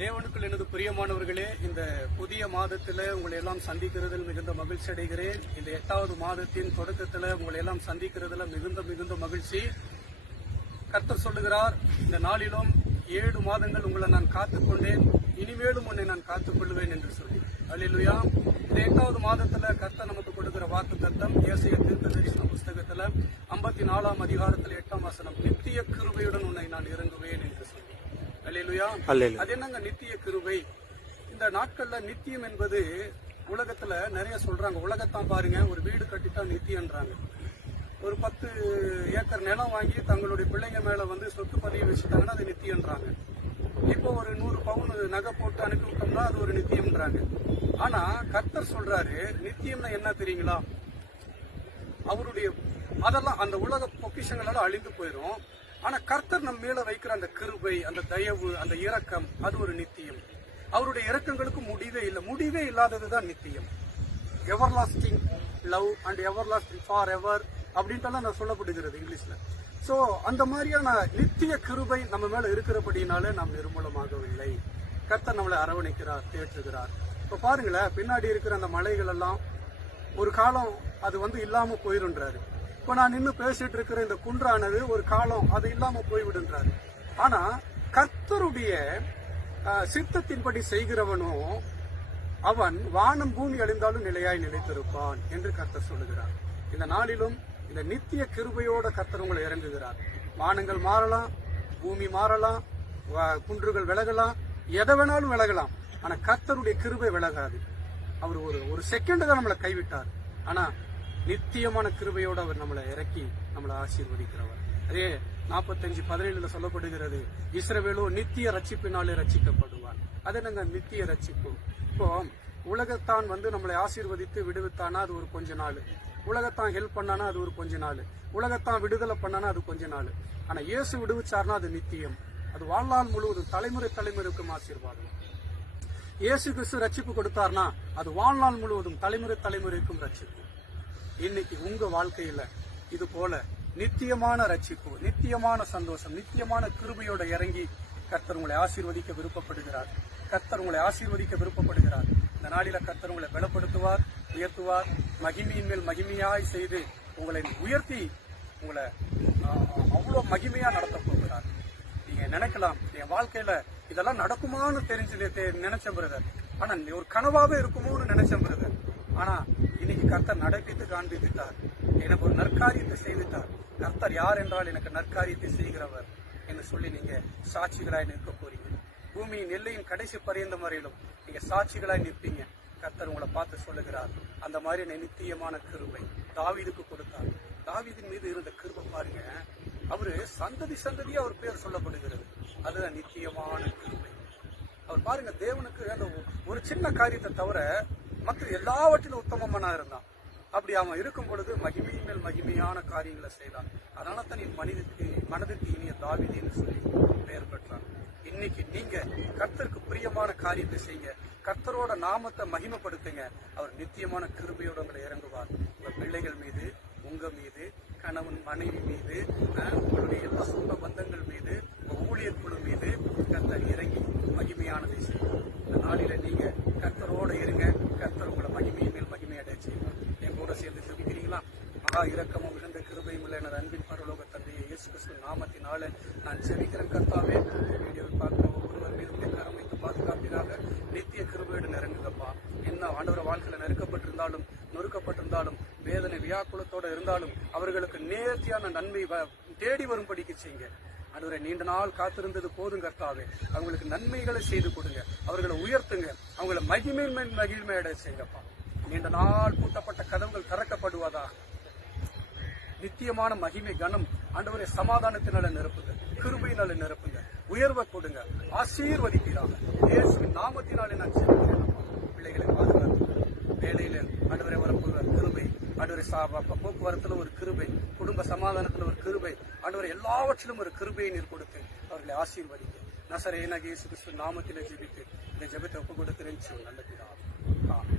தேவனுக்குள் எனது பிரியமானவர்களே, இந்த புதிய மாதத்தில் உங்களை எல்லாம் சந்திக்கிறதில் மிகுந்த மகிழ்ச்சி அடைகிறேன். இந்த 8வது மாதத்தின் தொடக்கத்தில் உங்களை எல்லாம் சந்திக்கிறதுல மிகுந்த மகிழ்ச்சி. கர்த்தர் சொல்லுகிறார், இந்த நாளிலும் 7 மாதங்கள் உங்களை நான் காத்துக்கொண்டேன், இனிமேலும் உன்னை நான் காத்துக்கொள்வேன் என்று சொல்லி. அல்லேலூயா. இந்த 8வது மாதத்துல கர்த்தர் நமக்கு கொடுக்கிற வாக்குத்தத்தம் ஏசாயா தீர்க்கதரிசன புஸ்தகத்துல 54ஆம் அதிகாரத்தில் 8ஆம் வசனம், நித்திய கிருபையுடன் உன்னை நான் இறங்குவேன் என்று சொல்லி. அல்லேலூயா. அது என்னங்க நித்திய கிருபை? இந்த நாட்கள்ல நித்தியம் என்பது உலகத்துல நிறைய சொல்றாங்க. உலகத்தான் பாருங்க, ஒரு வீடு கட்டித்தான் நித்தியன்றாங்க. ஒரு 10 ஏக்கர் நிலம் வாங்கி தங்களுடைய பிள்ளைங்க மேல சொத்து பதிவு வச்சுட்டாங்கன்னா அது நித்தியன்றாங்க. இப்போ ஒரு 100 பவுன் நகை போட்டு அனுப்பி விட்டோம்னா அது ஒரு நித்தியம்ன்றாங்க. ஆனா கர்த்தர் சொல்றாரு, நித்தியம்னா என்ன தெரியுங்களா? அவருடைய அதெல்லாம் அந்த உலக பொக்கிஷங்கள் எல்லாம் அழிந்து போயிடும். ஆனா கர்த்தர் நம்ம மேல வைக்கிற அந்த கிருபை, அந்த தயவு, அந்த இரக்கம், அது ஒரு நித்தியம். அவருடைய இரக்கங்களுக்கு முடிவே இல்லாததுதான் நித்தியம். Everlasting love and everlasting for ever அப்படின்ட்டு நான் சொல்லப்படுகிறது இங்கிலீஷ்ல. சோ அந்த மாதிரியான நித்திய கிருபை நம்ம மேல இருக்கிறபடினால நாம் நிர்மூலமாகவில்லை. கர்த்தர் நம்மளை அரவணைக்கிறார், தேற்றுகிறார். இப்ப பாருங்களேன், பின்னாடி இருக்கிற அந்த மலைகள் எல்லாம் ஒரு காலம் அது இல்லாம போயிருன்றாரு. இப்ப நான் இன்னும் பேசிட்டு இருக்கிற இந்த குன்றானது ஒரு காலம் அது இல்லாம போய்விடுன்றாரு. ஆனா கர்த்தருடைய சித்தத்தின்படி செய்கிறவனும் அவன் வானம் பூமி அழிந்தாலும் நிலையாய் நிலைத்திருப்பான் என்று கர்த்தர் சொல்லுகிறார். இந்த நாளிலும் இந்த நித்திய கிருபையோட கர்த்தர் உங்களை இறங்குகிறார். வானங்கள் மாறலாம், பூமி மாறலாம், குன்றுகள் விலகலாம், எதை வேணாலும் விலகலாம். ஆனா கர்த்தருடைய கிருபை விலகாது. அவர் ஒரு செகண்ட் தான் நம்மளை கைவிட்டார். ஆனா நித்தியமான கிருபையோடு அவர் நம்மளை இறக்கி நம்மளை ஆசீர்வதிக்கிறவர். அதே 45:17 சொல்லப்படுகிறது, இஸ்ரவேலோ நித்திய ரட்சிப்பினாலே ரட்சிக்கப்படுவார். அது நாங்க நித்திய ரட்சிப்பு. இப்போ உலகத்தான் நம்மளை ஆசீர்வதித்து விடுவித்தானா அது ஒரு கொஞ்ச நாள், உலகத்தான் ஹெல்ப் பண்ணானா அது ஒரு கொஞ்ச நாள், உலகத்தான் விடுதலை பண்ணானா அது கொஞ்ச நாள். ஆனா இயேசு விடுவிச்சார்னா அது நித்தியம், அது வாழ்நாள் முழுவதும் தலைமுறைக்கும் ஆசீர்வாதம். இயேசு கிறிஸ்து ரட்சிப்பு கொடுத்தார்னா அது வாழ்நாள் முழுவதும் தலைமுறைக்கும் ரட்சிப்பு. இன்னைக்கு உங்க வாழ்க்கையில இது போல நித்தியமான ரட்சிப்பு, நித்தியமான சந்தோஷம், நித்தியமான கிருபையோட இறங்கி கர்த்தர் உங்களை ஆசீர்வதிக்க விருப்பப்படுகிறார். கர்த்தர் உங்களை ஆசீர்வதிக்க விருப்பப்படுகிறார். இந்த நாளில கர்த்தர் உங்களை பலப்படுத்துவார், உயர்த்துவார், மகிமையின் மேல் மகிமையாய் செய்து உங்களை உயர்த்தி உங்களை அவ்வளவு மகிமையா நடத்த போகிறார். நீங்க நினைக்கலாம், என் வாழ்க்கையில இதெல்லாம் நடக்குமான்னு நினைச்ச பிரதர், ஆனா ஒரு கனவாவே இருக்குமோன்னு நினைச்ச பிரதர். ஆனா இன்னைக்கு கர்த்தர் நடப்பித்து காண்பித்தார், எனக்கு ஒரு நற்காரியத்தை செய்துட்டார். கர்த்தர் யார் என்றால் எனக்கு நற்காரியத்தை செய்கிறவர் என்று சொல்லி நீங்க சாட்சிகளாய் நிற்க போறீங்க. பூமியின் எல்லையின் கடைசி பரியந்தம் வரையிலும் நீங்க சாட்சிகளாய் நிற்பீங்க. கர்த்தர் உங்களை பார்த்து சொல்லுகிறார், அந்த மாதிரி நித்தியமான கிருபை தாவீதுக்கு கொடுத்தார். தாவீதின் மீது இருந்த கிருபை பாருங்க, அவரு சந்ததியா அவர் பேர் சொல்லப்படுகிறது. அதுதான் நித்தியமான கிருபை. அவர் பாருங்க, தேவனுக்கு அந்த ஒரு சின்ன காரியத்தை தவிர மற்ற எல்லாவற்றிலும் உத்தமமான இருந்தான். அப்படி அவன் இருக்கும் பொழுது மகிமையின் மேல் மகிமையான காரியங்களை செய்தான். அதனால தான் மனதிற்கு இனிய தாவீதுன்னு சொல்லி பெயர் பெற்றான். இன்னைக்கு நீங்க கர்த்தருக்கு பிரியமான காரியத்தை செய்யுங்க, கர்த்தரோட நாமத்தை மகிமைப்படுத்துங்க. அவர் நித்தியமான கிருபையோட உங்களை இறங்குவார். உங்க பிள்ளைகள் மீது, உங்க மீது, கணவன் மனைவி மீது, உங்களுடைய எல்லா சொந்த பந்தங்கள் மீது, ஊழியர் குழு மீது கர்த்தர் இறங்கி மகிமையானதை செய்வார். இந்த நாளில நீங்க கர்த்தரோட இருங்க, கர்த்தர் உங்களை மகிமையின் மேல் மகிமையடைய செய்வார். என் கூட சேர்ந்து ஜெபிக்கிறீங்களா? மகா இரக்கமும் மிகுந்த கிருபையும் உள்ள எனது அன்பின் பரலோக தந்தையை இயேசு கிறிஸ்து நாமத்தினால நான் ஜெபிக்கிறேன். கர்த்தாவே, வீடியோவை பார்க்கிற ஒவ்வொருவர் மீது கரம் வைத்து பாதுகாப்பீராக. நித்திய கிருபையோடு நிறங்குங்கப்பா. என்ன ஆண்டவர வாழ்க்கையில நெருக்கப்பட்டிருந்தாலும், நொறுக்கப்பட்டிருந்தாலும், வேதனை வியாக்குலத்தோட இருந்தாலும் அவர்களுக்கு நேர்த்தியான நன்மை தேடி வரும்படிக்கு செய்யுங்க. ஆண்டவரே, நீண்ட நாள் காத்திருந்தது போதும் கர்த்தாவே, அவங்களுக்கு நன்மைகளை செய்து கொடுங்க, அவர்களை உயர்த்துங்க, அவங்களை மகிமையடைய செய்யுங்கப்பா. நீண்ட நாள் பூட்டப்பட்ட கதவுகள் திறக்கப்படுவதாக. நித்தியமான மகிமை கனம் ஆண்டவரே சமாதானத்தினால நிரப்புங்க, கிருபையினால நிரப்புங்க, உயர்வை கொடுங்க, ஆசீர்வதிப்பீராக. இயேசுவின் நாமத்தினாலே நான் செய்கிறேன். பிள்ளைகளை பாதுகாத்து வேலையில ஆண்டவரே வரப்போகிற கிருபை, ஆண்டவரே போக்குவரத்துல ஒரு கிருபை, குடும்ப சமாதானத்துல ஒரு கிருபை, ஆண்டவரே எல்லாவற்றிலும் ஒரு கிருபையை நீர் கொடுத்து அவர்களை ஆசீர்வதிக்க நசரேயனாகிய இயேசு கிறிஸ்து நாமத்திலே ஜெபித்து இந்த ஜெபத்தை ஒப்புக் கொடுக்கிறேன். நல்ல பிதாவே.